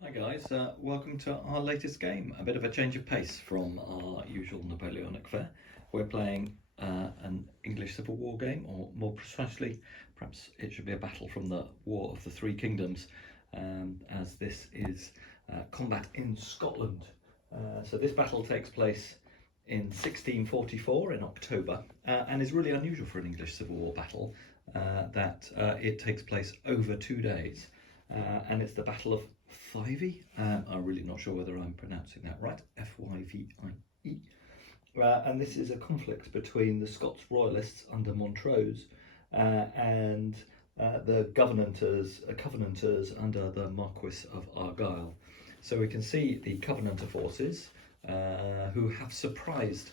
Hi guys, welcome to our latest game. A bit of a change of pace from our usual Napoleonic fare. We're playing an English Civil War game, or more precisely, perhaps it should be a battle from the War of the Three Kingdoms, as this is combat in Scotland. So this battle takes place in 1644 in October, and is really unusual for an English Civil War battle, that it takes place over 2 days. And it's the Battle of Fyvie. I'm really not sure whether I'm pronouncing that right. Fyvie. And this is a conflict between the Scots royalists under Montrose and the Covenanters under the Marquis of Argyll. So we can see the Covenanter forces who have surprised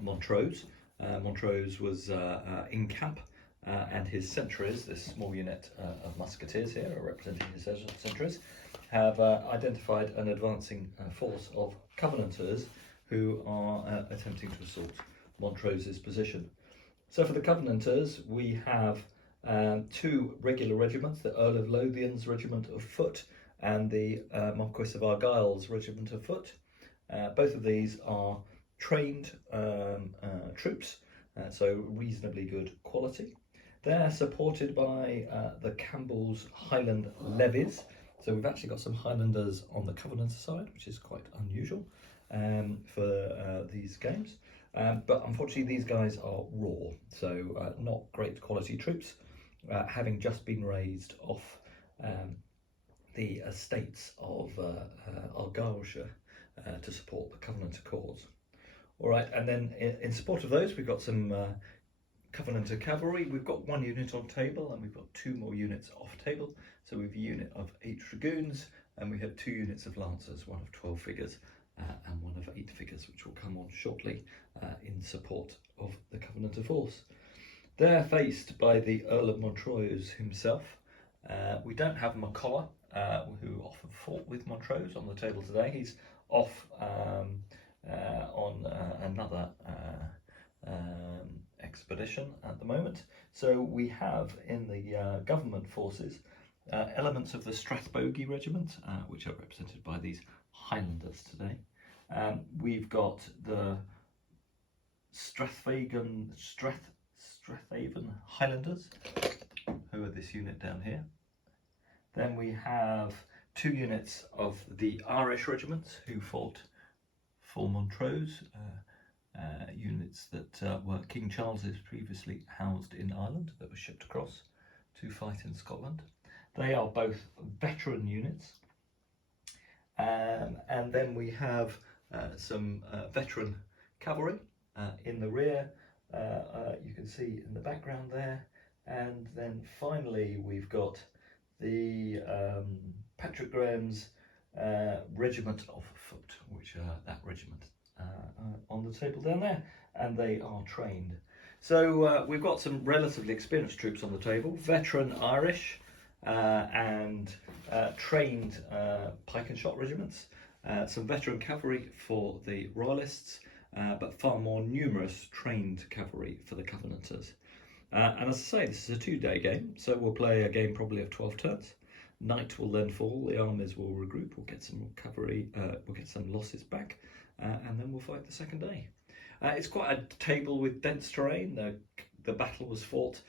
Montrose. Montrose was in camp, and his sentries, this small unit of musketeers here representing his sentries, have identified an advancing force of Covenanters who are attempting to assault Montrose's position. So for the Covenanters, we have two regular regiments, the Earl of Lothian's regiment of foot and the Marquis of Argyll's regiment of foot. Both of these are trained troops, so reasonably good quality. They're supported by the Campbell's Highland levies. So we've actually got some Highlanders on the Covenanter side, which is quite unusual for these games. But unfortunately, these guys are raw, so not great quality troops, having just been raised off the estates of Argyllshire to support the Covenanter cause. All right, and then in support of those, we've got some Covenanter cavalry. We've got one unit on table and we've got two more units off table. So we've a unit of 8 dragoons and we have 2 units of lancers, one of 12 figures and one of 8 figures, which will come on shortly in support of the Covenanter force. They're faced by the Earl of Montrose himself. We don't have McCollar, who often fought with Montrose, on the table today. He's off on another expedition at the moment. So we have in the government forces elements of the Strathbogie regiment, which are represented by these Highlanders today. We've got the Strathaven Highlanders, who are this unit down here. Then we have 2 units of the Irish regiments who fought for Montrose, units that were King Charles's previously housed in Ireland, that were shipped across to fight in Scotland. They are both veteran units. And then we have some veteran cavalry in the rear, you can see in the background there. And then finally we've got the Patrick Graham's regiment of foot, which that regiment on the table down there, and they are trained. So we've got some relatively experienced troops on the table, veteran Irish and trained pike and shot regiments, some veteran cavalry for the Royalists, but far more numerous trained cavalry for the Covenanters. And as I say, this is a 2-day game, so we'll play a game probably of 12 turns. Night will then fall, the armies will regroup, we'll get some cavalry, we'll get some losses back, and then we'll fight the second day. It's quite a table with dense terrain. The battle was fought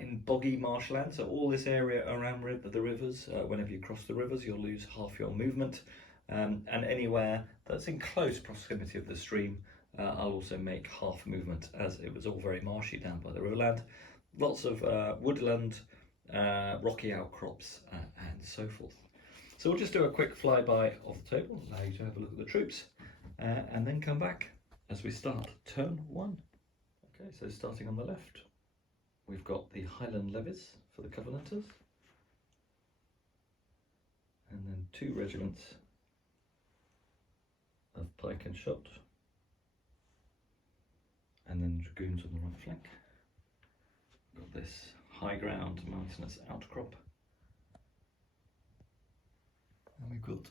in boggy marshland, so all this area around the rivers, whenever you cross the rivers, you'll lose half your movement. And anywhere that's in close proximity of the stream, I'll also make half movement, as it was all very marshy down by the riverland. Lots of woodland, rocky outcrops, and so forth. So we'll just do a quick flyby of the table, allow you to have a look at the troops, and then come back as we start turn 1. Okay, so starting on the left, we've got the Highland levies for the Covenanters, and then 2 regiments of pike and shot, and then dragoons on the right flank. We've got this high ground mountainous outcrop, and we've got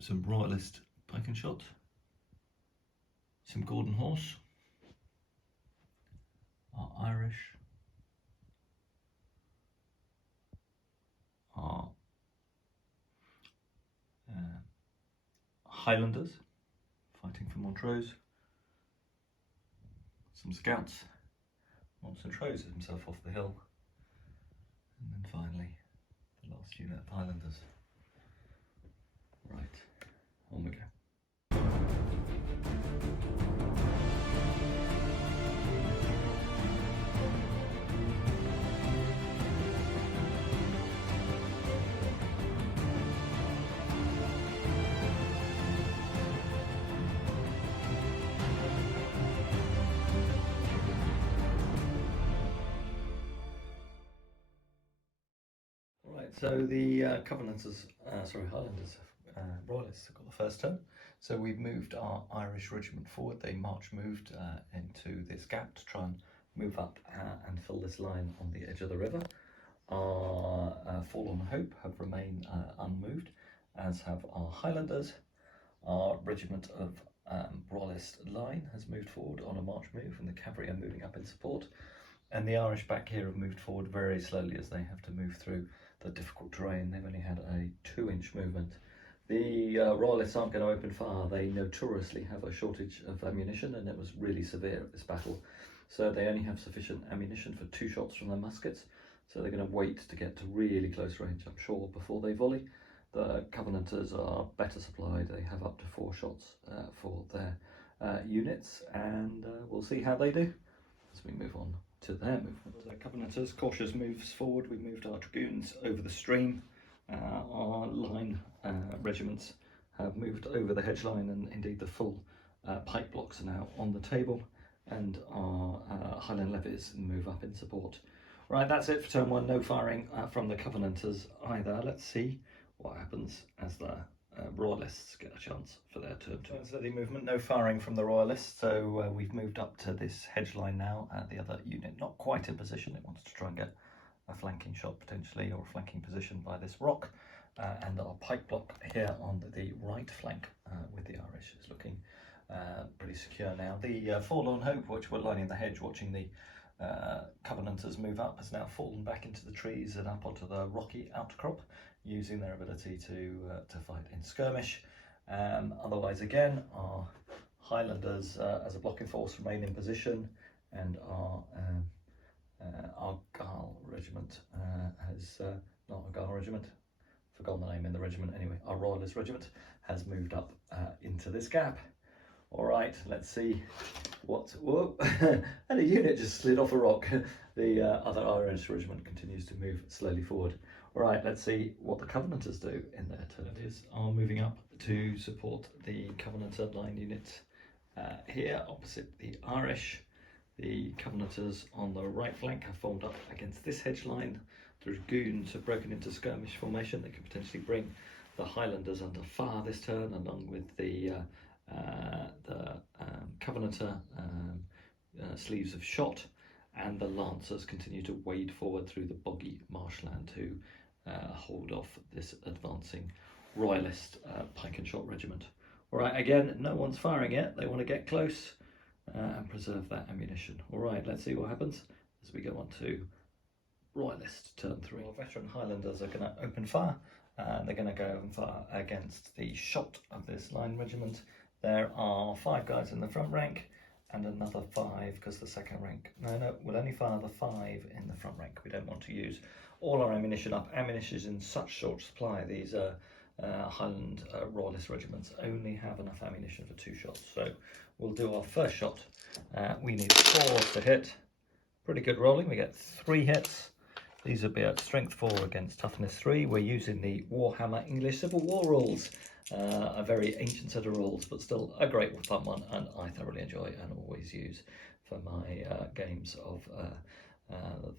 some royalist pike and shot, some Gordon horse, our Irish, our Highlanders fighting for Montrose. Some scouts. Montrose himself off the hill. And then finally, the last unit of Highlanders. Right, on we go. So the Covenanters, Highlanders, Royalists have got the first turn. So we've moved our Irish regiment forward. They moved into this gap to try and move up and fill this line on the edge of the river. Our Forlorn Hope have remained unmoved, as have our Highlanders. Our regiment of Royalist line has moved forward on a march move, and the cavalry are moving up in support. And the Irish back here have moved forward very slowly as they have to move through the difficult terrain. They've only had a 2-inch movement. The Royalists aren't going to open fire. They notoriously have a shortage of ammunition, and it was really severe at this battle. So they only have sufficient ammunition for 2 shots from their muskets. So they're going to wait to get to really close range upshore before they volley. The Covenanters are better supplied. They have up to 4 shots for their units, and we'll see how they do as we move on to their movement. The Covenanters, cautious moves forward. We've moved our dragoons over the stream. Our line regiments have moved over the hedge line, and indeed the full pike blocks are now on the table, and our Highland levies move up in support. Right, that's it for turn 1. No firing from the Covenanters either. Let's see what happens as the Royalists get a chance for their turn 2. Steady movement, no firing from the Royalists, so we've moved up to this hedge line now. The other unit not quite in position. It wants to try and get a flanking shot potentially, or a flanking position by this rock. And our pike block here on the right flank with the Irish is looking pretty secure now. The Forlorn Hope, which were lining the hedge watching the Covenanters move up, has now fallen back into the trees and up onto the rocky outcrop, using their ability to fight in skirmish. Otherwise, again, our Highlanders as a blocking force remain in position, and our Argyll regiment has not Argyll regiment, forgotten the name in the regiment anyway. Our Royalist regiment has moved up into this gap. All right, let's see what. Whoa! And a unit just slid off a rock. The other Irish regiment continues to move slowly forward. All right, let's see what the Covenanters do in their turn. Are moving up to support the Covenanter line unit here opposite the Irish. The Covenanters on the right flank have formed up against this hedge line. The dragoons have broken into skirmish formation. They could potentially bring the Highlanders under fire this turn, along with the Covenanter sleeves of shot, and the Lancers continue to wade forward through the boggy marshland to hold off this advancing Royalist pike and shot regiment. All right, again, no one's firing yet. They want to get close and preserve that ammunition. All right, let's see what happens as we go on to Royalist turn 3. Our veteran Highlanders are going to open fire. They're going to go and fire against the shot of this line regiment. There are 5 guys in the front rank and another 5 because the second rank. No, we'll only fire the 5 in the front rank. We don't want to use all our ammunition up. Ammunition is in such short supply. These Highland Royalist regiments only have enough ammunition for 2 shots. So we'll do our first shot. We need 4 to hit. Pretty good rolling. We get 3 hits. These would be at strength 4 against toughness 3. We're using the Warhammer English Civil War rules. A very ancient set of rules, but still a great fun one, and I thoroughly enjoy and always use for my games of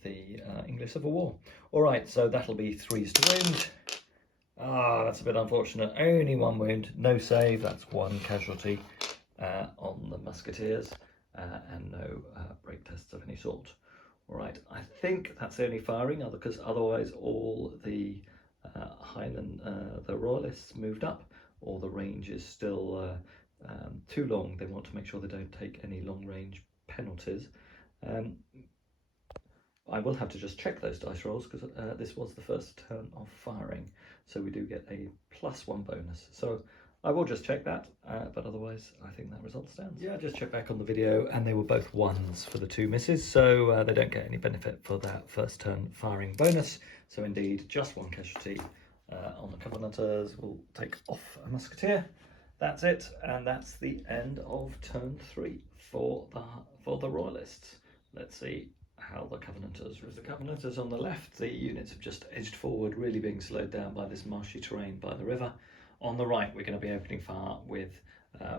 the English Civil War. All right, so that'll be 3s to wound. That's a bit unfortunate. Only 1 wound, no save. That's 1 casualty on the Musketeers, and no break tests of any sort. All right, I think that's the only firing, because otherwise all the Highland, the Royalists moved up, or the range is still too long. They want to make sure they don't take any long range penalties. I will have to just check those dice rolls, because this was the first turn of firing, so we do get a +1 bonus. So I will just check that, but otherwise I think that result stands. Yeah, just check back on the video and they were both 1s for the 2 misses, so they don't get any benefit for that first turn firing bonus. So indeed, just 1 casualty on the Covenanters will take off a musketeer. That's it, and that's the end of turn 3 for the Royalists. Let's see how the Covenanters. With the Covenanters on the left, the units have just edged forward, really being slowed down by this marshy terrain by the river. On the right, we're going to be opening fire with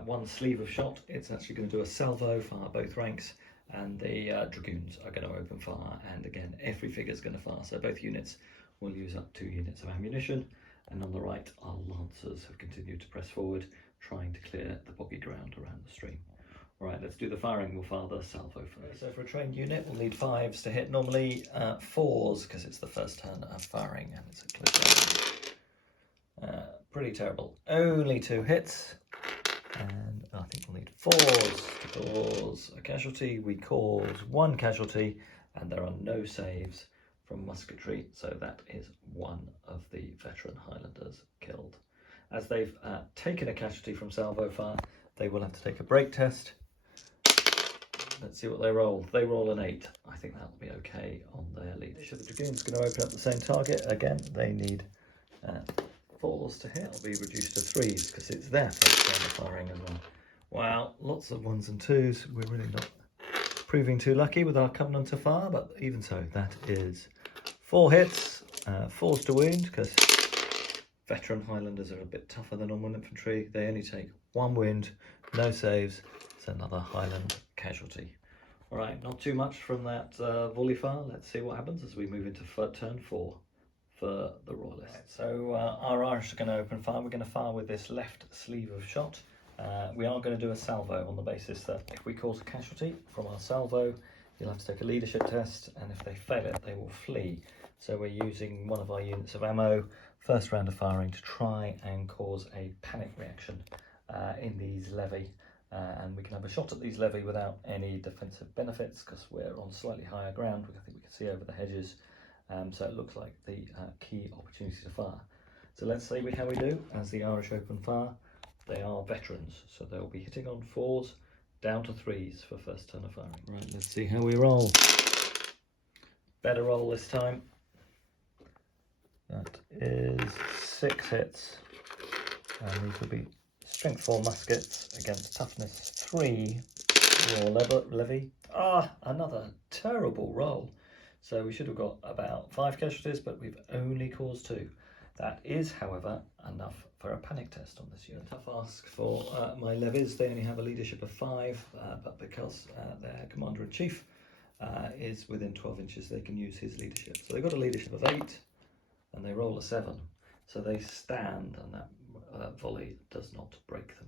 1 sleeve of shot. It's actually going to do a salvo, fire both ranks, and the Dragoons are going to open fire, and again, every figure is going to fire, so both units will use up 2 units of ammunition. And on the right, our Lancers have continued to press forward, trying to clear the boggy ground around the stream. All right, let's do the firing. We'll fire the salvo first. So for a trained unit, we'll need 5s to hit. Normally 4s, because it's the first turn of firing, and it's a close range. Pretty terrible. Only 2 hits, and I think we'll need 4s to cause a casualty. We cause 1 casualty, and there are no saves from musketry, so that is 1 of the veteran Highlanders killed. As they've taken a casualty from salvo fire, they will have to take a break test. Let's see what they roll. They roll an 8. I think that'll be okay on their leadership. The Dragoon's going to open up the same target. Again, they need 4s to hit. It'll be reduced to 3s because it's their first turn of firing as well. Wow, lots of 1s and 2s. We're really not proving too lucky with our Covenanter fire, but even so, that is 4 hits, 4s to wound, because veteran Highlanders are a bit tougher than normal infantry. They only take 1 wound, no saves. It's another Highland casualty. All right, not too much from that volley fire. Let's see what happens as we move into turn 4 for the Royalists. Right, so our Irish are going to open fire. We're going to fire with this left sleeve of shot. We are going to do a salvo on the basis that if we cause a casualty from our salvo, you'll have to take a leadership test, and if they fail it, they will flee. So we're using 1 of our units of ammo, first round of firing, to try and cause a panic reaction in these levy. And we can have a shot at these levy without any defensive benefits because we're on slightly higher ground. I think we can see over the hedges. So it looks like the key opportunity to fire. So let's see how we do as the Irish open fire. They are veterans, so they'll be hitting on 4s, down to 3s for first turn of firing. Right, let's see how we roll. Better roll this time. That is 6 hits, and these will be strength 4 muskets against toughness 3 raw levy. Another terrible roll. So we should have got about 5 casualties, but we've only caused 2. That is, however, enough for a panic test on this unit. Tough ask for my levies. They only have a leadership of 5, but because their commander-in-chief is within 12 inches, they can use his leadership. So they've got a leadership of 8, and they roll a 7. So they stand, and that volley does not break them.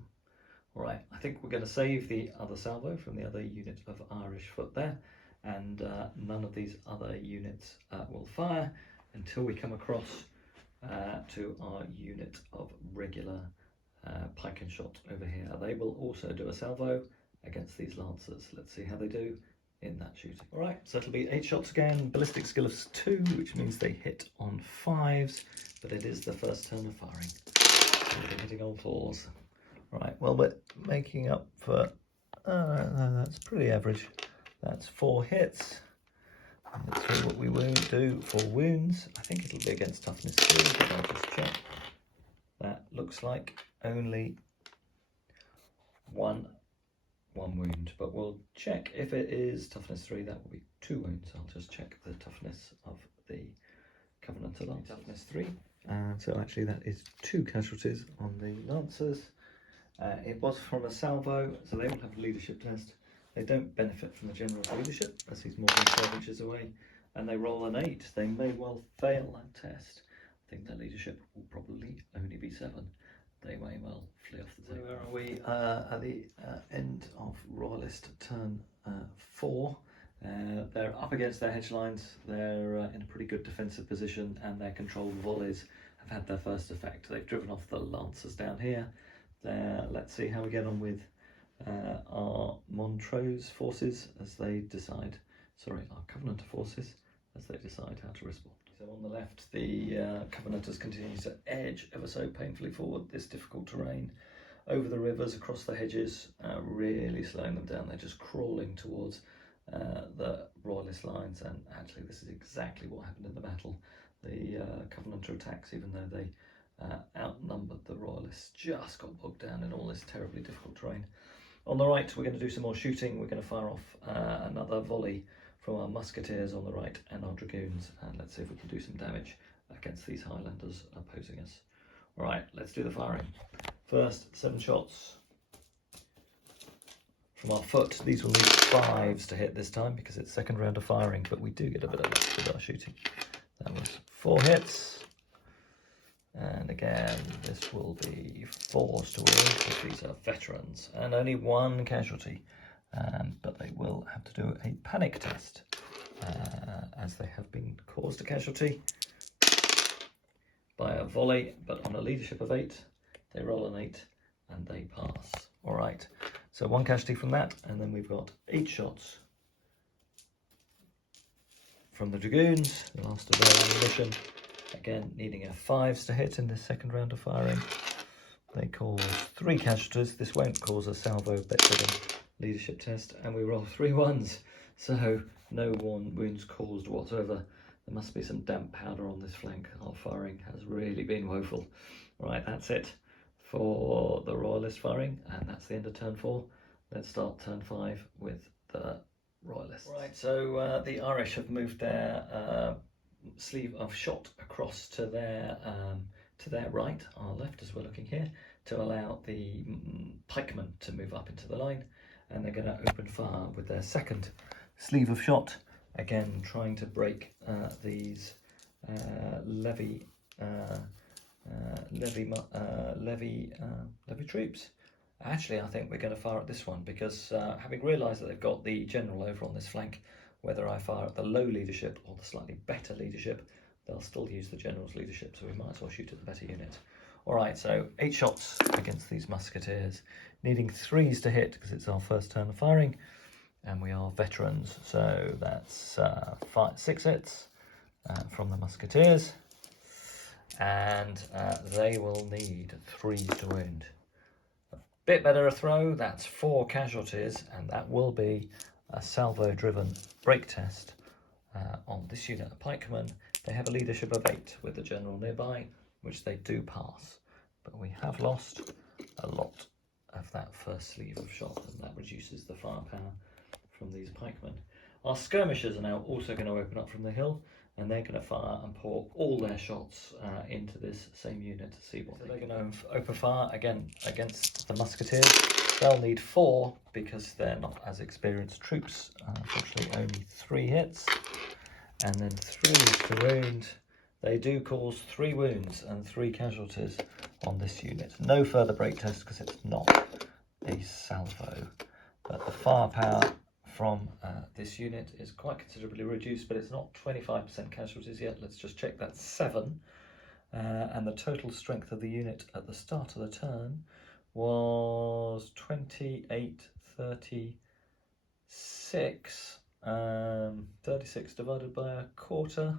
All right, I think we're going to save the other salvo from the other unit of Irish foot there, and none of these other units will fire until we come across to our unit of regular pike and shot over here. They will also do a salvo against these Lancers. Let's see how they do in that shooting. All right, so it'll be 8 shots again, ballistic skill of 2, which means they hit on 5s, but it is the first turn of firing. So they're hitting on 4s. Right, well, we're making up for, that's pretty average. That's 4 hits. Let's see what we won't do for wounds. I think it'll be against toughness 3, but I'll just check. That looks like only one wound, but we'll check if it is toughness 3. That will be 2 wounds. I'll just check the toughness of the Covenanter Lancers. Toughness 3. So actually that is 2 casualties on the Lancers. It was from a salvo, so they will have a leadership test. They don't benefit from the general's leadership as he's more than 12 inches away, and they roll an 8. They may well fail that test. I think their leadership will probably only be 7. They may well flee off the table. Where are we? At the end of Royalist turn 4. They're up against their hedge lines. They're in a pretty good defensive position, and their controlled volleys have had their first effect. They've driven off the Lancers down here. Let's see how we get on with our Montrose forces as they decide, our Covenanter forces as they decide how to respond. So on the left, the Covenanters continue to edge ever so painfully forward this difficult terrain, over the rivers, across the hedges, really slowing them down. They're just crawling towards the Royalist lines, and actually this is exactly what happened in the battle. The Covenanter attacks, even though they outnumbered the Royalists, just got bogged down in all this terribly difficult terrain. On the right, we're going to do some more shooting. We're going to fire off another volley from our musketeers on the right and our dragoons, and let's see if we can do some damage against these Highlanders opposing us. All right, let's do the firing. First, 7 shots from our foot. These will need 5s to hit this time because it's second round of firing, but we do get a bit of luck with our shooting. That was 4 hits. And again, this will be 4s to wound because these are veterans, and only 1 casualty. But they will have to do a panic test as they have been caused a casualty by a volley, but on a leadership of 8, they roll an 8 and they pass. All right, so 1 casualty from that, and then we've got 8 shots from the dragoons, the last of their ammunition. Again, needing a 5s to hit in this second round of firing. They cause 3 casualties. This won't cause a salvo bedridden leadership test, and we roll 3 1s. So no wounds caused whatsoever. There must be some damp powder on this flank. Our firing has really been woeful. Right, that's it for the Royalist firing, and that's the end of turn 4. Let's start turn 5 with the Royalists. Right, so the Irish have moved their sleeve of shot across to their right, our left as we're looking here, to allow the pikemen to move up into the line, and they're going to open fire with their second sleeve of shot, again trying to break these levy troops. Actually, I think we're going to fire at this one because having realised that they've got the general over on this flank, whether I fire at the low leadership or the slightly better leadership, they'll still use the general's leadership, so we might as well shoot at the better unit. All right, so 8 shots against these musketeers, needing 3s to hit because it's our first turn of firing, and we are veterans, so that's 6 hits from the musketeers, and they will need 3s to wound. A bit better a throw, that's 4 casualties, and that will be a salvo-driven break test on this unit of pikemen. They have a leadership of 8 with the general nearby, which they do pass. But we have lost a lot of that first sleeve of shot, and that reduces the firepower from these pikemen. Our skirmishers are now also going to open up from the hill, and they're going to fire and pour all their shots into this same unit to see what they're going to open fire again against the musketeers. They'll need 4 because they're not as experienced troops. Unfortunately, only 3 hits, and then 3s to wound. They do cause 3 wounds and 3 casualties on this unit. No further break test because it's not a salvo, but the firepower from this unit is quite considerably reduced, but it's not 25% casualties yet. Let's just check. That's 7, and the total strength of the unit at the start of the turn was 28, 36. 36 divided by a quarter.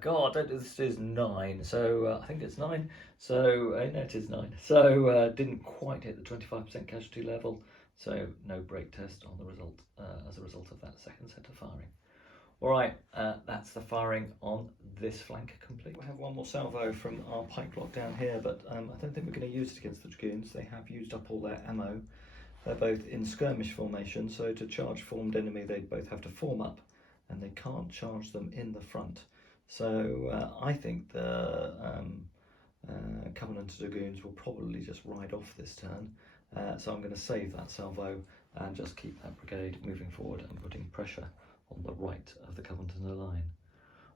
God, this is 9. So I think it's 9. So no, it is 9. So didn't quite hit the 25% casualty level. So no break test on the result as a result of that second set of firing. All right, that's the firing on this flank complete. We have one more salvo from our pike block down here, but I don't think we're going to use it against the dragoons. They have used up all their ammo. They're both in skirmish formation, so to charge formed enemy, they both have to form up, and they can't charge them in the front. So I think the Covenant dragoons will probably just ride off this turn. So I'm going to save that salvo and just keep that brigade moving forward and putting pressure on the right of the Covenanter line.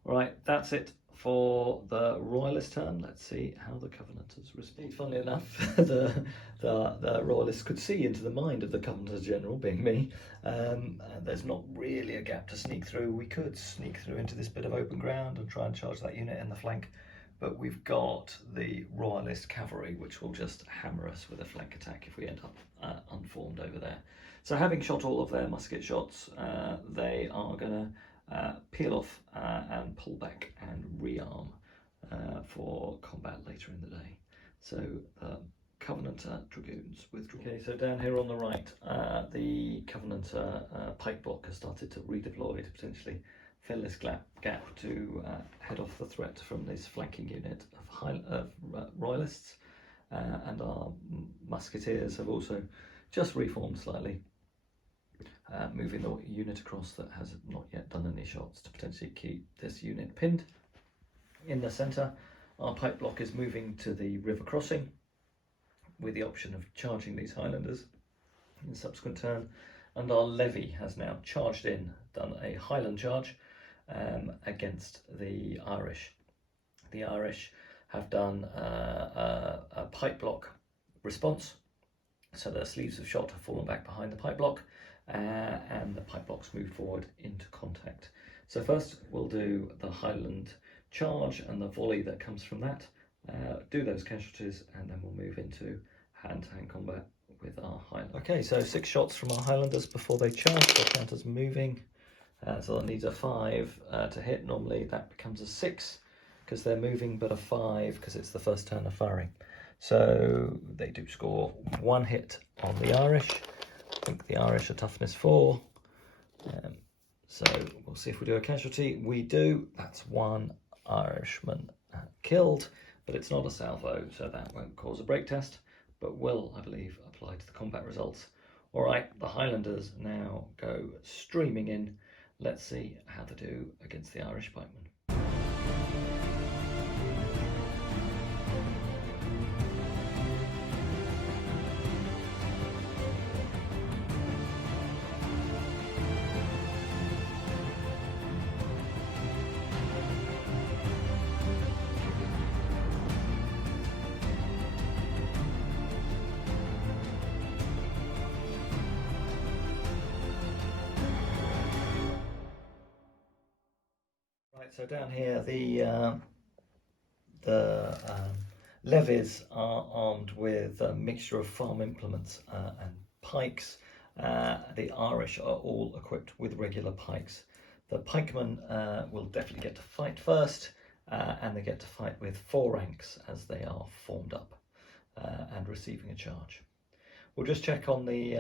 All right, that's it for the Royalist turn. Let's see how the Covenanters respond. Funnily enough, the Royalists could see into the mind of the Covenanter general, being me. There's not really a gap to sneak through. We could sneak through into this bit of open ground and try and charge that unit in the flank, but we've got the Royalist cavalry, which will just hammer us with a flank attack if we end up unformed over there. So having shot all of their musket shots, they are going peel off and pull back and rearm for combat later in the day. So Covenanter Dragoons with Dragoons. Okay, so down here on the right, the Covenanter pike block has started to redeploy to potentially fill this gap to head off the threat from this flanking unit of royalists, and our musketeers have also just reformed slightly, moving the unit across that has not yet done any shots to potentially keep this unit pinned. In the centre, our pike block is moving to the river crossing with the option of charging these Highlanders in the subsequent turn, and our levy has now charged in, done a Highland charge against the Irish. The Irish have done a pike block response, so their sleeves of shot have fallen back behind the pike block, and the pike blocks move forward into contact. So first we'll do the Highland charge and the volley that comes from that, do those casualties, and then we'll move into hand-to-hand combat with our Highlanders. Okay, so 6 shots from our Highlanders before they charge. Their counter's moving, so that needs a 5 to hit. Normally that becomes a 6 because they're moving, but a 5 because it's the first turn of firing. So they do score 1 hit on the Irish. I think the Irish are toughness 4. So we'll see if we do a casualty. We do. That's 1 Irishman killed, but it's not a salvo, so that won't cause a break test, but will, I believe, apply to the combat results. All right, the Highlanders now go streaming in. Let's see how they do against the Irish pikemen. So down here, the levies are armed with a mixture of farm implements and pikes. The Irish are all equipped with regular pikes. The pikemen will definitely get to fight first, and they get to fight with 4 ranks as they are formed up and receiving a charge. We'll just check on the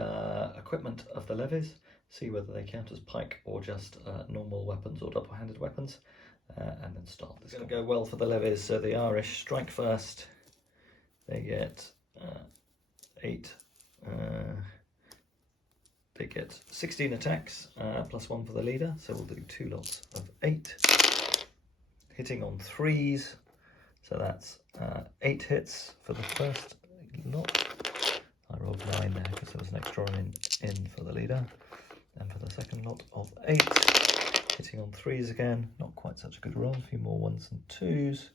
equipment of the levies, see whether they count as pike or just normal weapons or double-handed weapons. And then start. It's going to go well for the levies. So the Irish strike first. They get 8. They get 16 attacks plus 1 for the leader. So we'll do 2 lots of 8. Hitting on 3s. So that's 8 hits for the first lot. I rolled 9 there because there was an extra one in for the leader. And for the second lot of 8. Hitting on 3s again, not quite such a good roll, a few more 1s and 2s,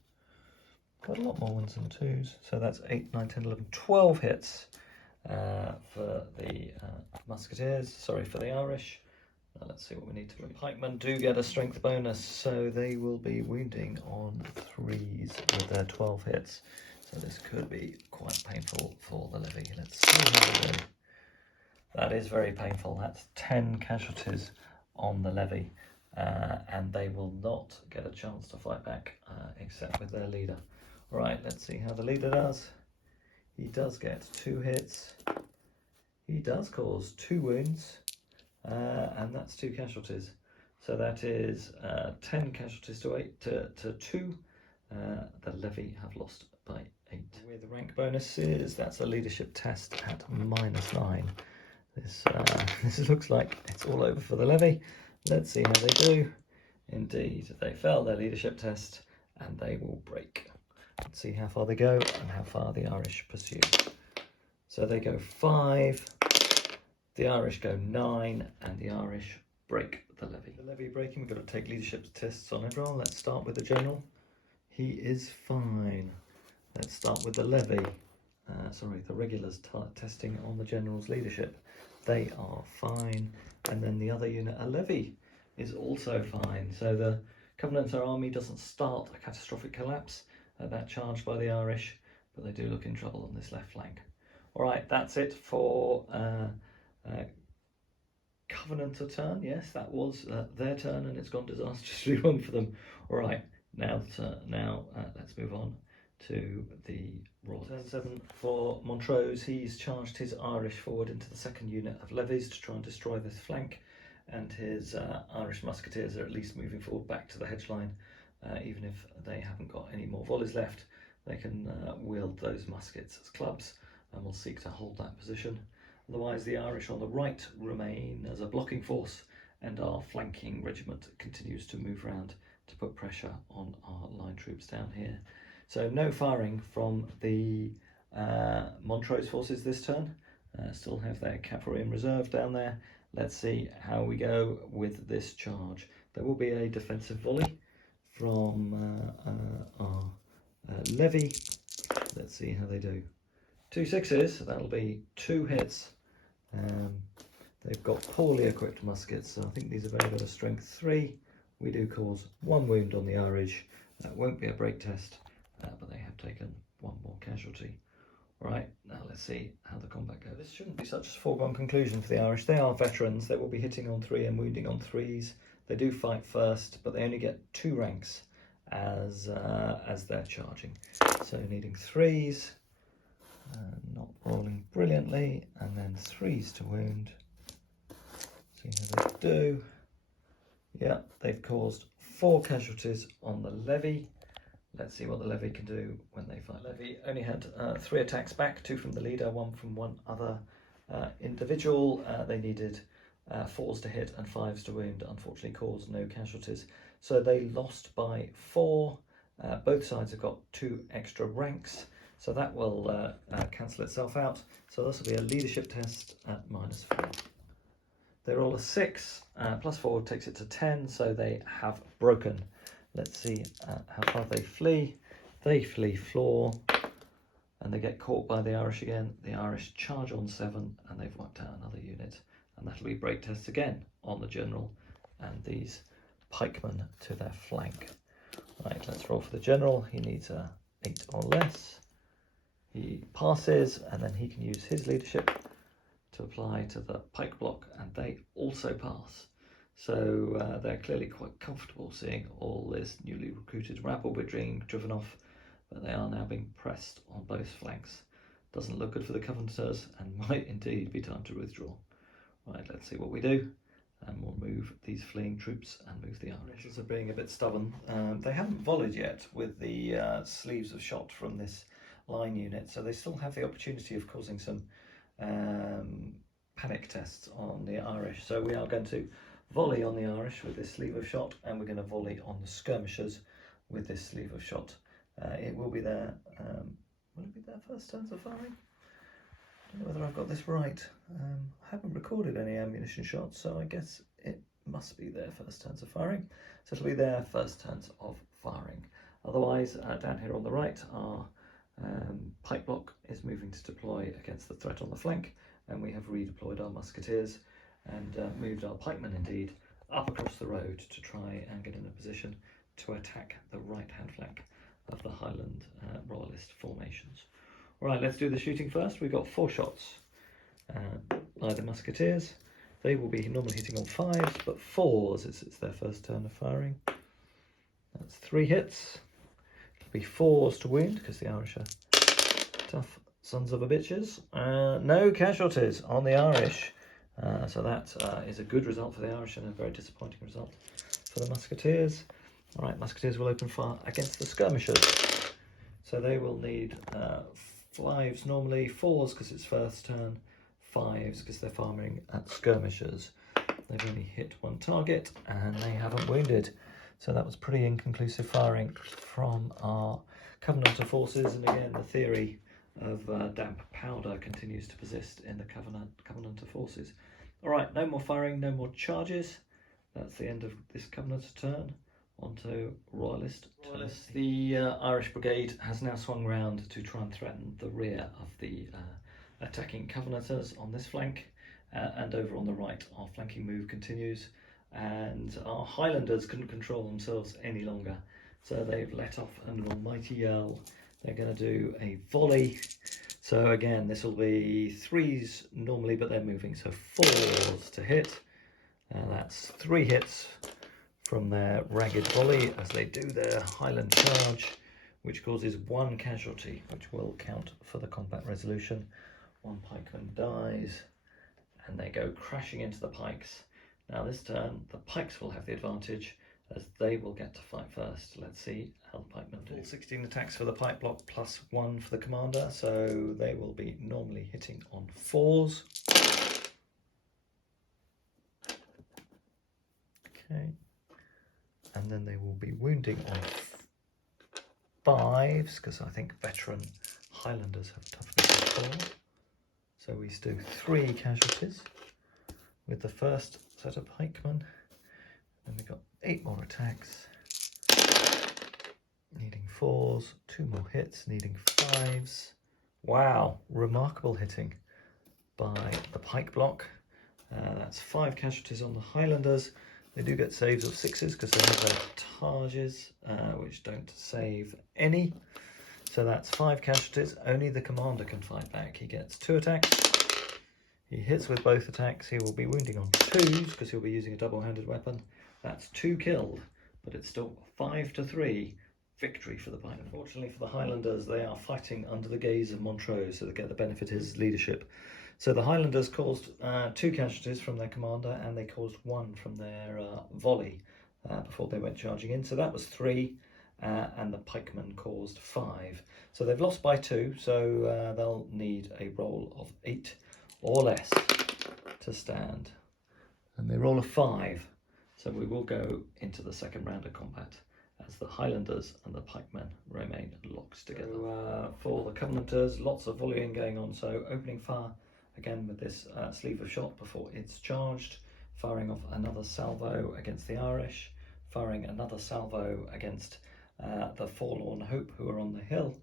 quite a lot more 1s and 2s, so that's 8, 9, 10, 11, 12 hits for the musketeers, sorry, for the Irish. Now let's see what we need to do. Pikemen do get a strength bonus, so they will be wounding on 3s with their 12 hits, so this could be quite painful for the levy. Let's see how they do. That is very painful, that's 10 casualties on the levy. And they will not get a chance to fight back except with their leader. All right, let's see how the leader does. He does get 2 hits. He does cause 2 wounds, and that's 2 casualties. So that is 10 casualties to 2. The levy have lost by 8. With the rank bonuses, that's a leadership test at -9. This looks like it's all over for the levy. Let's see how they do. Indeed, they failed their leadership test and they will break. Let's see how far they go and how far the Irish pursue. So they go 5, the Irish go 9, and the Irish break the levy. The levy breaking, we've got to take leadership tests on everyone. Let's start with the general. He is fine. Let's start with the levy. The regulars testing on the general's leadership. They are fine. And then the other unit, a levy, is also fine. So the Covenanter army doesn't start a catastrophic collapse at that charge by the Irish, but they do look in trouble on this left flank. All right, that's it for Covenanter turn. Yes, that was their turn, and it's gone disastrously wrong for them. All right, now let's move on to the Royal. Turn 7 for Montrose. He's charged his Irish forward into the second unit of levies to try and destroy this flank, and his Irish musketeers are at least moving forward back to the hedge line. Even if they haven't got any more volleys left, they can wield those muskets as clubs, and will seek to hold that position. Otherwise, the Irish on the right remain as a blocking force, and our flanking regiment continues to move around to put pressure on our line troops down here. So no firing from the Montrose forces this turn. Still have their cavalry in reserve down there. Let's see how we go with this charge. There will be a defensive volley from our levy. Let's see how they do. 2 6s, that'll be 2 hits. They've got poorly equipped muskets, so I think these are very good at strength 3. We do cause 1 wound on the Irish. That won't be a break test, but they have taken 1 more casualty. Right, now let's see how the combat goes. This shouldn't be such a foregone conclusion for the Irish. They are veterans. They will be hitting on 3 and wounding on 3s. They do fight first, but they only get 2 ranks as they're charging. So needing 3s, not rolling brilliantly, and then 3s to wound. See how they do. Yeah, they've caused 4 casualties on the levy. Let's see what the levy can do when they fight. Levy only had 3 attacks back, 2 from the leader, 1 from one other individual. They needed 4s to hit and 5s to wound, unfortunately caused no casualties. So they lost by 4. Both sides have got 2 extra ranks, so that will cancel itself out. So this will be a leadership test at -4. They roll a 6, +4 takes it to 10, so they have broken. Let's see how far they flee. They flee floor, and they get caught by the Irish again. The Irish charge on 7, and they've wiped out another unit. And that'll be break tests again on the general and these pikemen to their flank. Right, let's roll for the general. He needs a 8 or less. He passes, and then he can use his leadership to apply to the pike block, and they also pass. So they're clearly quite comfortable seeing all this newly recruited rabble being driven off, but they are now being pressed on both flanks. Doesn't look good for the Covenanters, and might indeed be time to withdraw. Right, let's see what we do, and we'll move these fleeing troops and move the Irish. Are being a bit stubborn. They haven't volleyed yet with the sleeves of shot from this line unit, so they still have the opportunity of causing some panic tests on the Irish. So we are going to volley on the Irish with this sleeve of shot, and we're going to volley on the skirmishers with this sleeve of shot. It will be their will it be their first turns of firing? I don't know whether I've got this right. I haven't recorded any ammunition shots, so I guess it must be their first turns of firing. So it'll be their first turns of firing. Otherwise, down here on the right, our pike block is moving to deploy against the threat on the flank, and we have redeployed our musketeers and moved our pikemen indeed up across the road to try and get in a position to attack the right hand flank of the Highland Royalist formations. Alright, let's do the shooting first. We've got 4 shots by the musketeers. They will be normally hitting on 5s, but 4s as it's their first turn of firing. That's 3 hits. It'll be 4s to wound because the Irish are tough sons of a bitches. No casualties on the Irish. So that is a good result for the Irish and a very disappointing result for the musketeers. All right, musketeers will open fire against the skirmishers. So they will need 5s normally, 4s because it's first turn, 5s because they're firing at skirmishers. They've only hit 1 target and they haven't wounded. So that was pretty inconclusive firing from our Covenanter forces. And again, the theory of damp powder continues to persist in the Covenanter forces. All right, no more firing, no more charges. That's the end of this Covenanter turn. Onto Royalist. The Irish Brigade has now swung round to try and threaten the rear of the attacking Covenanters on this flank, and over on the right our flanking move continues, and our Highlanders couldn't control themselves any longer, so they've let off an almighty yell. They're going to do a volley. So again, this will be 3s normally, but they're moving, so 4s to hit. That's 3 hits from their ragged volley as they do their Highland charge, which causes 1 casualty, which will count for the combat resolution. 1 pikeman dies, and they go crashing into the pikes. Now this turn, the pikes will have the advantage, as they will get to fight first. Let's see how the pikemen do. 16 attacks for the pike block, plus 1 for the commander, so they will be normally hitting on 4s. Okay, and then they will be wounding on 5s, because I think veteran Highlanders have toughness of 4. So we do 3 casualties with the first set of pikemen. Then we've got 8 more attacks, needing 4s, 2 more hits, needing 5s. Wow, remarkable hitting by the pike block. That's 5 casualties on the Highlanders. They do get saves of 6s because they have their targes, which don't save any. So that's 5 casualties. Only the commander can fight back. He gets 2 attacks. He hits with both attacks. He will be wounding on 2s because he'll be using a double-handed weapon. That's 2 killed, but it's still 5-3 victory for the pike. Unfortunately for the Highlanders, they are fighting under the gaze of Montrose, so they get the benefit of his leadership. So the Highlanders caused 2 casualties from their commander, and they caused 1 from their volley before they went charging in. So that was 3, and the pikemen caused 5. So they've lost by 2, so they'll need a roll of 8 or less to stand. And they roll a 5, so we will go into the second round of combat as the Highlanders and the pikemen remain locked together. So, for the Covenanters, lots of volleying going on, so opening fire again with this sleeve of shot before it's charged, firing off another salvo against the Irish, firing another salvo against the Forlorn Hope, who are on the hill.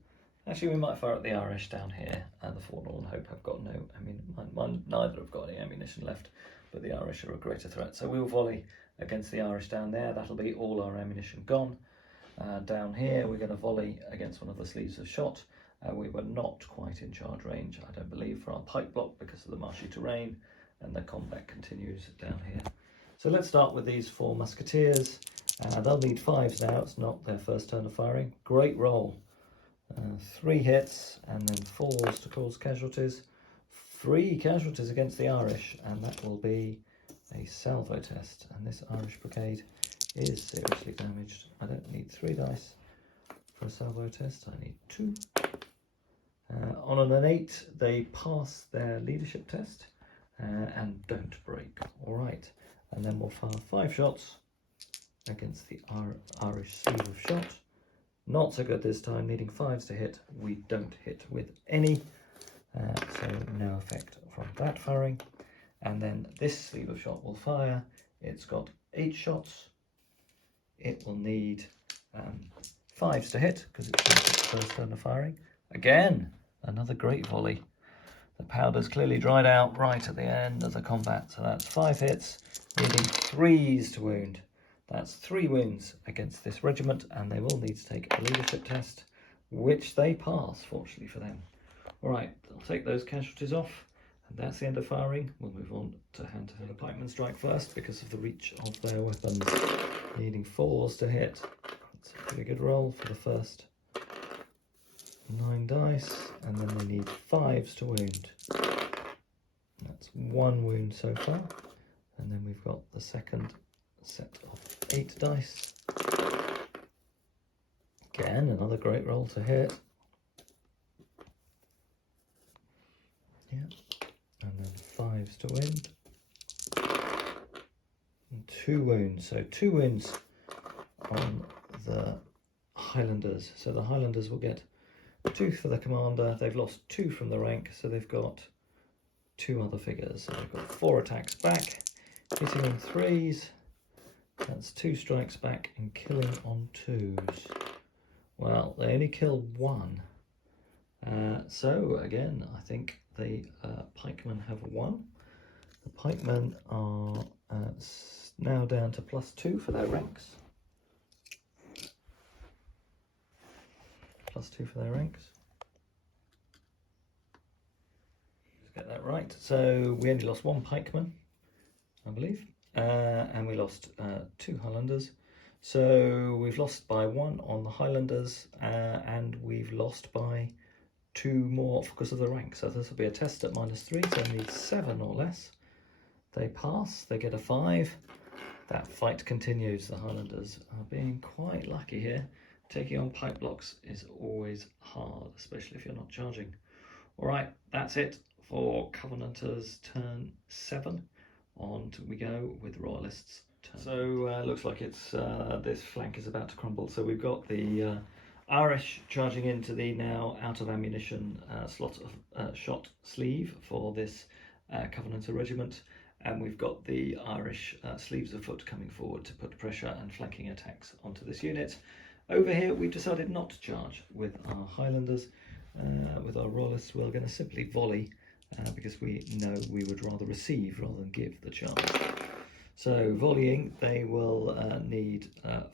Actually, we might fire at the Irish down here, and the Forlorn Hope have got no, neither have got any ammunition left, but the Irish are a greater threat. So we'll volley against the Irish down there. That'll be all our ammunition gone. Down here, we're going to volley against one of the sleeves of shot. We were not quite in charge range, I don't believe, for our pike block because of the marshy terrain, and the combat continues down here. So let's start with these 4 musketeers. They'll need 5s now. It's not their first turn of firing. Great roll. 3 hits and then 4s to cause casualties. 3 casualties against the Irish, and that will be a salvo test. And this Irish brigade is seriously damaged. I don't need 3 dice for a salvo test. I need 2. On an 8, they pass their leadership test and don't break. All right, and then we'll fire 5 shots against the Irish sleeve of shot. Not so good this time, needing 5s to hit. We don't hit with any, so no effect from that firing. And then this sleeve of shot will fire. It's got 8 shots. It will need 5s to hit because it's its first turn of firing. Again, another great volley. The powder's clearly dried out right at the end of the combat, so that's 5 hits, needing 3s to wound. That's 3 wounds against this regiment, and they will need to take a leadership test, which they pass, fortunately for them. All right, I'll take those casualties off, and that's the end of firing. We'll move on to hand-to-hand. The pikemen strike first because of the reach of their weapons, needing 4s to hit. That's a pretty good roll for the first 9 dice, and then they need 5s to wound. That's 1 wound so far, and then we've got the second set of 8 dice. Again, another great roll to hit. Yeah, and then 5s to wound. And 2 wounds, so 2 wounds on the Highlanders. So the Highlanders will get 2 for the commander. They've lost 2 from the rank, so they've got 2 other figures. So they've got 4 attacks back, hitting on 3s. That's 2 strikes back and killing on 2s. Well, they only killed 1. So again, I think the pikemen have won. The pikemen are now down to +2 for their ranks. +2 for their ranks. Let's get that right. So we only lost 1 pikeman, I believe. and we lost 2 Highlanders. So we've lost by 1 on the Highlanders, and we've lost by 2 more because of the rank. So this will be a test at -3, so they need 7 or less. They pass, they get a 5. That fight continues. The Highlanders are being quite lucky here. Taking on pipe blocks is always hard, especially if you're not charging. All right, that's it for Covenanters turn 7. On we go with Royalists turn. So looks like it's this flank is about to crumble. So we've got the Irish charging into the now out of ammunition slot of shot sleeve for this Covenanter regiment. And we've got the Irish sleeves of foot coming forward to put pressure and flanking attacks onto this unit. Over here, we've decided not to charge with our Highlanders. With our Royalists, we're going to simply volley because we know we would rather receive rather than give the charge. So volleying, they will need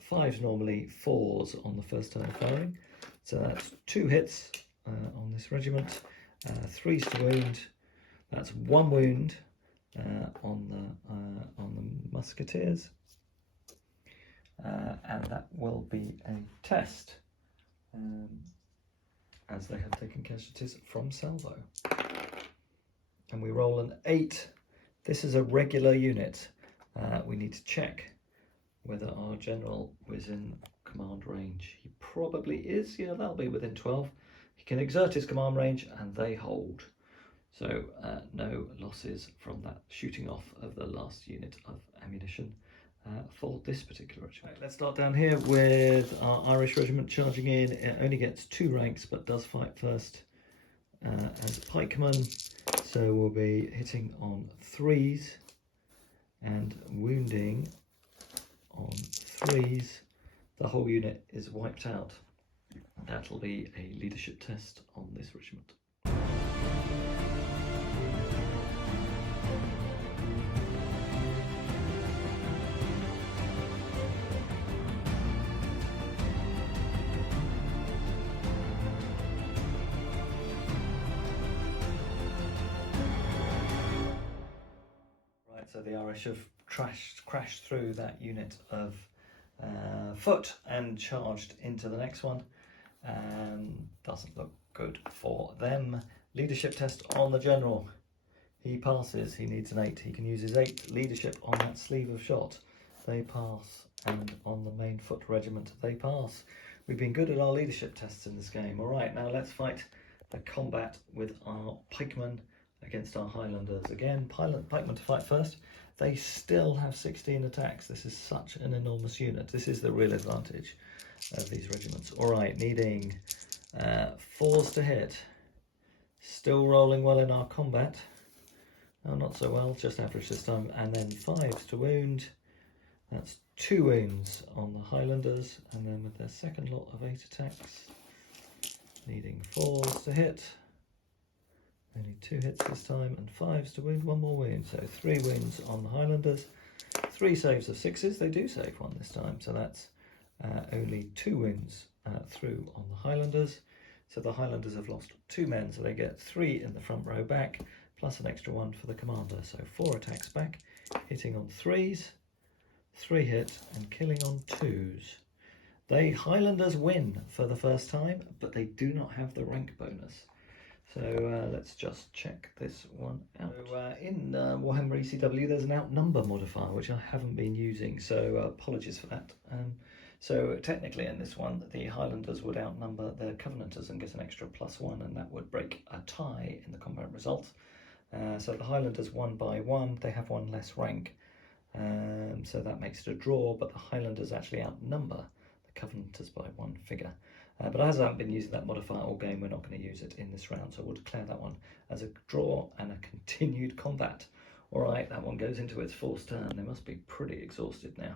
5s normally, 4s on the first time firing. So that's 2 hits on this regiment, 3s to wound. That's 1 wound. On the musketeers, and that will be a test, as they have taken casualties from salvo. And we roll an 8. This is a regular unit. We need to check whether our general was in command range. He probably is. Yeah, that'll be within 12. He can exert his command range, and they hold. So no losses from that shooting off of the last unit of ammunition for this particular regiment. Right, let's start down here with our Irish regiment charging in. It only gets 2 ranks but does fight first as pikemen. So we'll be hitting on 3s and wounding on 3s. The whole unit is wiped out. That'll be a leadership test on this regiment. So the Irish have crashed through that unit of foot and charged into the next one. Doesn't look good for them. Leadership test on the general. He passes. He needs an 8. He can use his 8 leadership on that sleeve of shot. They pass. And on the main foot regiment, they pass. We've been good at our leadership tests in this game. All right, now let's fight the combat with our pikemen against our Highlanders. Again, pikemen to fight first. They still have 16 attacks. This is such an enormous unit. This is the real advantage of these regiments. All right, needing 4s to hit. Still rolling well in our combat. Oh, not so well, just average this time. And then 5s to wound. That's 2 wounds on the Highlanders. And then with their second lot of 8 attacks, needing 4s to hit. Only 2 hits this time, and 5s to wound, 1 more wound. So 3 wounds on the Highlanders, 3 saves of 6s. They do save 1 this time, so that's only 2 wounds through on the Highlanders. So the Highlanders have lost 2 men, so they get 3 in the front row back, plus an extra 1 for the commander. So 4 attacks back, hitting on 3s, 3 hit, and killing on 2s. The Highlanders win for the first time, but they do not have the rank bonus. So let's just check this one out. So in Warhammer ECW, there's an outnumber modifier, which I haven't been using, so apologies for that. So technically in this one, the Highlanders would outnumber the Covenanters and get an extra +1, and that would break a tie in the combat result. So the Highlanders won by 1, they have 1 less rank, so that makes it a draw, but the Highlanders actually outnumber the Covenanters by 1 figure. But as I haven't been using that modifier all game, we're not going to use it in this round, so we'll declare that one as a draw and a continued combat. All right, that one goes into its 4th turn. They must be pretty exhausted now.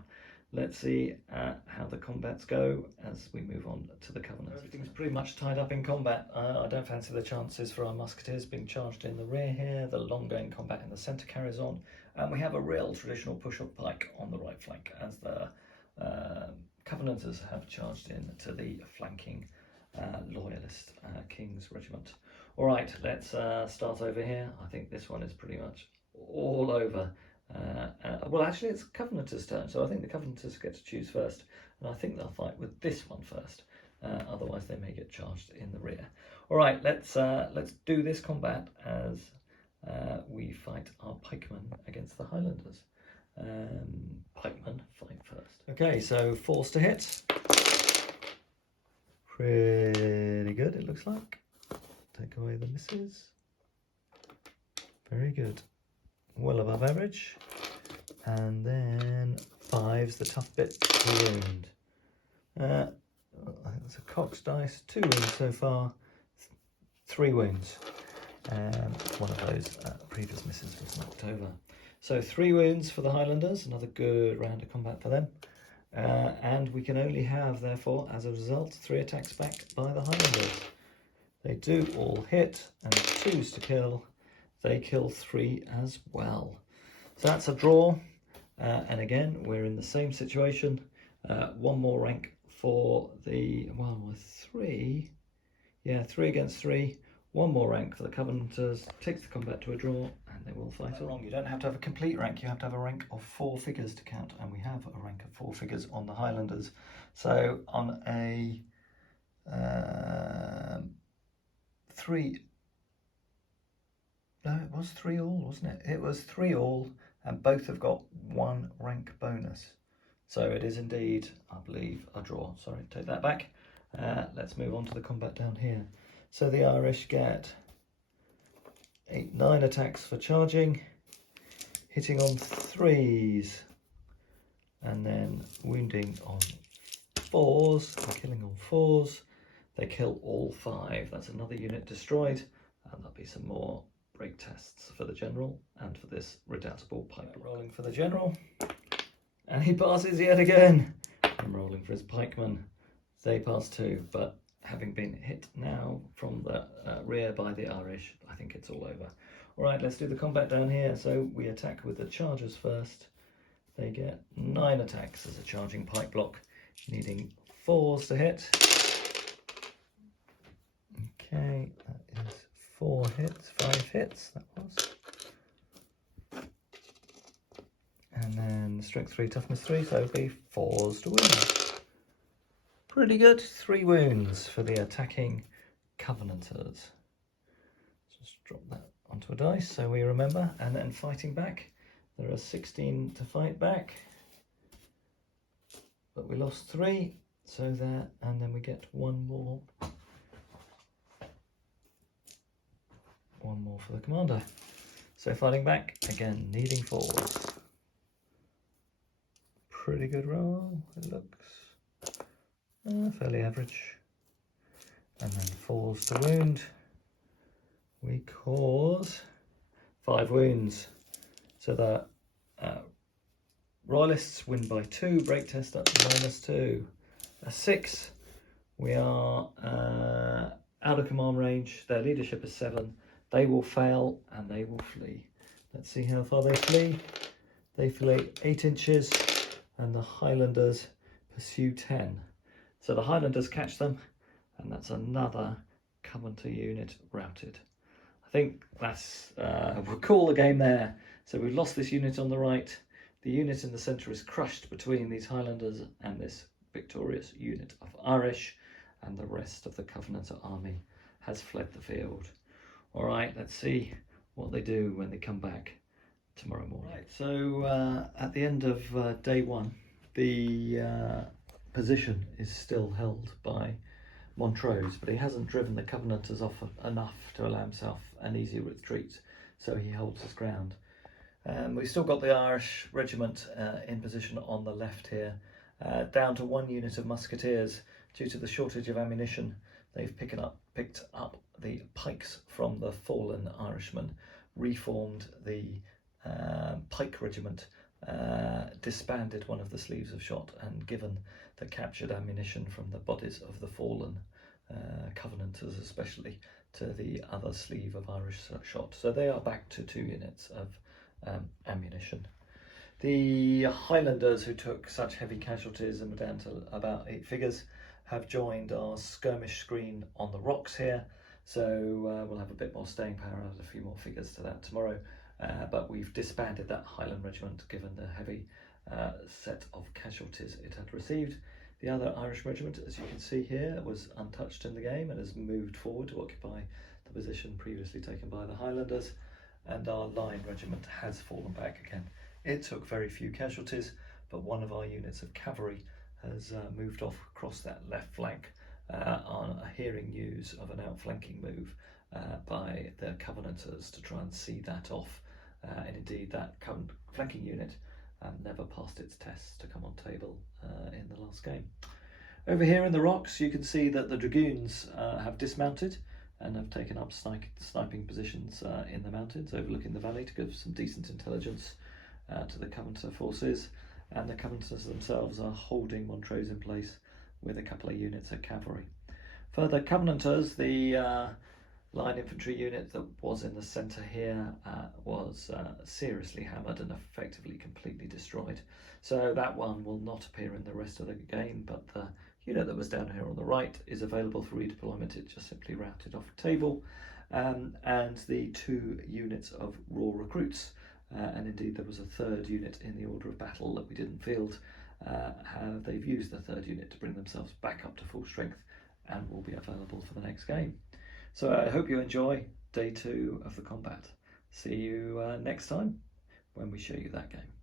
Let's see how the combats go as we move on to the Covenant. Everything's pretty much tied up in combat. I don't fancy the chances for our musketeers being charged in the rear here. The long-going combat in the centre carries on, and we have a real traditional push-up pike on the right flank as the Covenanters have charged in to the flanking Loyalist King's Regiment. All right, let's start over here. I think this one is pretty much all over Well, actually, it's Covenanters' turn, so I think the Covenanters get to choose first, and I think they'll fight with this one first. Otherwise, they may get charged in the rear. All right, let's do this combat as we fight our pikemen against the Highlanders. Pikemen fight first. Okay, so force to hit. Pretty good, it looks like. Take away the misses. Very good. Well above average. And then 5's the tough bit to wound. I think it's a Cox dice. 2 wounds so far. 3 wounds. One of those previous misses was knocked over. So 3 wounds for the Highlanders. Another good round of combat for them. And we can only have, therefore, as a result, 3 attacks back by the Highlanders. They do all hit, and 2's to kill. They kill 3 as well. So that's a draw. And again, we're in the same situation. 1 more rank for the, well, with 3. Yeah, 3 against 3. 1 more rank for the Covenanters. Takes the combat to a draw, and they will fight on. You don't have to have a complete rank. You have to have a rank of 4 figures to count. And we have a rank of 4 figures on the Highlanders. So on a 3... No, it was 3 all, wasn't it? It was 3 all, and both have got 1 rank bonus. So it is indeed, I believe, a draw. Sorry, take that back. Let's move on to the combat down here. So the Irish get 9 attacks for charging, hitting on 3s, and then wounding on 4s, and killing on 4s. They kill all 5. That's another unit destroyed, and there'll be some more break tests for the general and for this redoubtable pike. Rolling for the general, and he passes yet again. I'm rolling for his pikemen. They pass too, but having been hit now from the rear by the Irish, I think it's all over. All right, let's do the combat down here. So we attack with the chargers first. They get 9 attacks as a charging pike block, needing 4s to hit. Okay, that is 4 hits, 5 hits, that was. And then strength 3, toughness 3, so it'll be 4s to wound. Pretty good, 3 wounds for the attacking Covenanters. Just drop that onto a dice so we remember. And then fighting back, there are 16 to fight back. But we lost 3, so there, and then we get 1 more. 1 more for the commander. So fighting back, again, needing 4s. Pretty good roll, it looks. Fairly average. And then 4s to wound. We cause 5 wounds. So the Royalists win by 2, break test up to -2. A 6, we are out of command range. Their leadership is 7. They will fail and they will flee. Let's see how far they flee. They flee 8 inches and the Highlanders pursue 10. So the Highlanders catch them, and that's another Covenanter unit routed. I think that's, we'll call the game there. So we've lost this unit on the right. The unit in the centre is crushed between these Highlanders and this victorious unit of Irish, and the rest of the Covenanter army has fled the field. All right, let's see what they do when they come back tomorrow morning. Right, so at the end of day 1, the position is still held by Montrose, but he hasn't driven the Covenanters off enough to allow himself an easy retreat, so he holds his ground. We've still got the Irish regiment in position on the left here, down to 1 unit of musketeers due to the shortage of ammunition. They've picked up the pikes from the fallen Irishmen, reformed the pike regiment, disbanded one of the sleeves of shot, and given the captured ammunition from the bodies of the fallen Covenanters especially to the other sleeve of Irish shot. So they are back to 2 units of ammunition. The Highlanders, who took such heavy casualties and were down to about 8 figures, have joined our skirmish screen on the rocks here. So we'll have a bit more staying power, add a few more figures to that tomorrow. but we've disbanded that Highland regiment given the heavy set of casualties it had received. The other Irish regiment, as you can see here, was untouched in the game and has moved forward to occupy the position previously taken by the Highlanders, and our line regiment has fallen back again. It took very few casualties, but one of our units of cavalry has moved off across that left flank on hearing news of an outflanking move by the Covenanters to try and see that off. And indeed, that flanking unit never passed its tests to come on table in the last game. Over here in the rocks, you can see that the Dragoons have dismounted and have taken up sniping positions in the mountains overlooking the valley to give some decent intelligence to the Covenanter forces, and the Covenanters themselves are holding Montrose in place with a couple of units of cavalry. For the Covenanters, the line infantry unit that was in the centre here was seriously hammered and effectively completely destroyed. So that one will not appear in the rest of the game, but the unit that was down here on the right is available for redeployment. It just simply routed off the table. And the 2 units of raw recruits, and indeed there was a 3rd unit in the order of battle that we didn't field. They've used the 3rd unit to bring themselves back up to full strength and will be available for the next game. So I hope you enjoy day 2 of the combat. See you next time when we show you that game.